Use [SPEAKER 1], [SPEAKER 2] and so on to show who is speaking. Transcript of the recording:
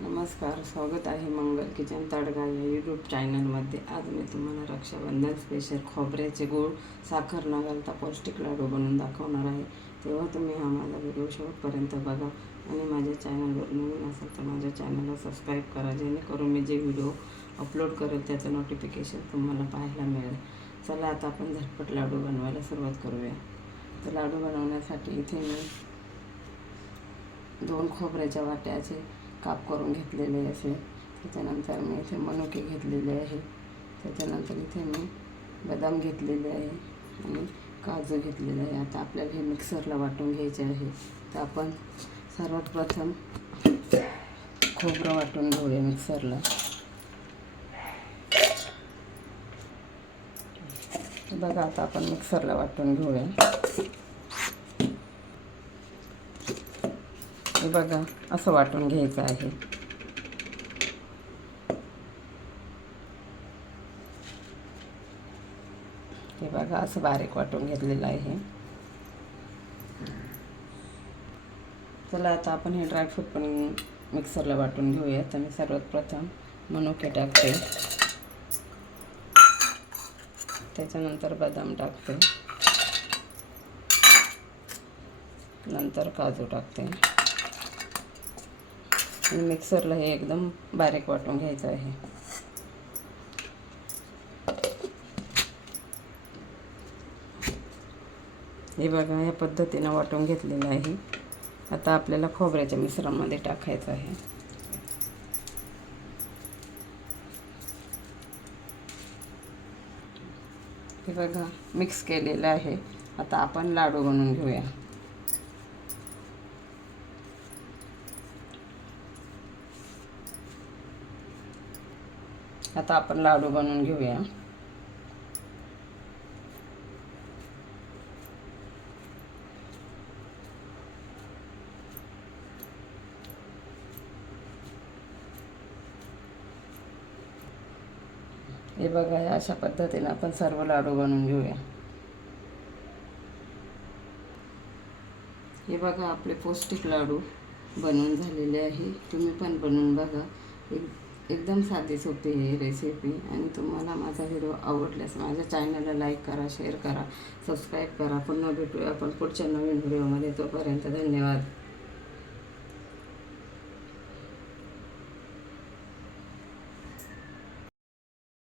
[SPEAKER 1] नमस्कार स्वागत आहे मंगल किचन तडगा या यूट्यूब चॅनलमध्ये आज मी तुम्हाला रक्षाबंधन स्पेशल खोबऱ्याचे गोड साखर न घालता पौष्टिक लाडू बनवून दाखवणार आहे. तेव्हा तुम्ही हा माझा व्हिडिओ शेवटपर्यंत बघा आणि माझ्या चॅनलवर नवीन असेल तर माझ्या चॅनलला सबस्क्राईब करा जेणेकरून मी जे व्हिडिओ अपलोड करेल त्याचं नोटिफिकेशन तुम्हाला पाहायला मिळेल. चला आता आपण झटपट लाडू बनवायला सुरुवात करूया. तर लाडू बनवण्यासाठी इथे मी दोन खोबऱ्याच्या वाट्याचे काप करून घेतलेले असे. त्याच्यानंतर मी इथे मनुके घेतलेले आहे. त्याच्यानंतर इथे मी बदाम घेतलेले आहे आणि काजू घेतलेले आहे. आता आपल्याला हे मिक्सरला वाटून घ्यायचे आहे. तर आपण सर्वात प्रथम खोबरं वाटून घेऊया मिक्सरला. बघा आता आपण मिक्सरला वाटून घेऊया. हे बघा असं वाटून घ्यायचं आहे. हे बघा असं बारीक वाटून घेतलेलं आहे. चला आता आपण हे ड्रायफ्रूट पण मिक्सरला वाटून घेऊया. तर मी सर्वात प्रथम मनुके टाकते. त्याच्यानंतर बदाम टाकते. नंतर काजू टाकते. आणि मिक्सरला हे एकदम बारीक वाटून घ्यायचं आहे. हे बघा या पद्धतीनं वाटून घेतलेलं आहे. आता आपल्याला खोबऱ्याच्या मिश्रणामध्ये टाकायचं आहे. हे बघा मिक्स केलेलं आहे. आता आपण लाडू बनवून घेऊया. आता आपण लाडू बनवून घेऊया. हे बघा या अशा पद्धतीने आपण सर्व लाडू बनवून घेऊया. हे बघा आपले पौष्टिक लाडू बनवून झालेले आहे. तुम्ही पण बनवून बघा. एक एकदम साधी सोपी आहे रेसिपी आणि तुम्हाला माझा व्हिडिओ आवडल्यास माझ्या चॅनलला लाईक करा शेअर करा सबस्क्राईब करा. पुन्हा भेटूया आपण पुढच्या नवीन व्हिडिओमध्ये तोपर्यंत धन्यवाद.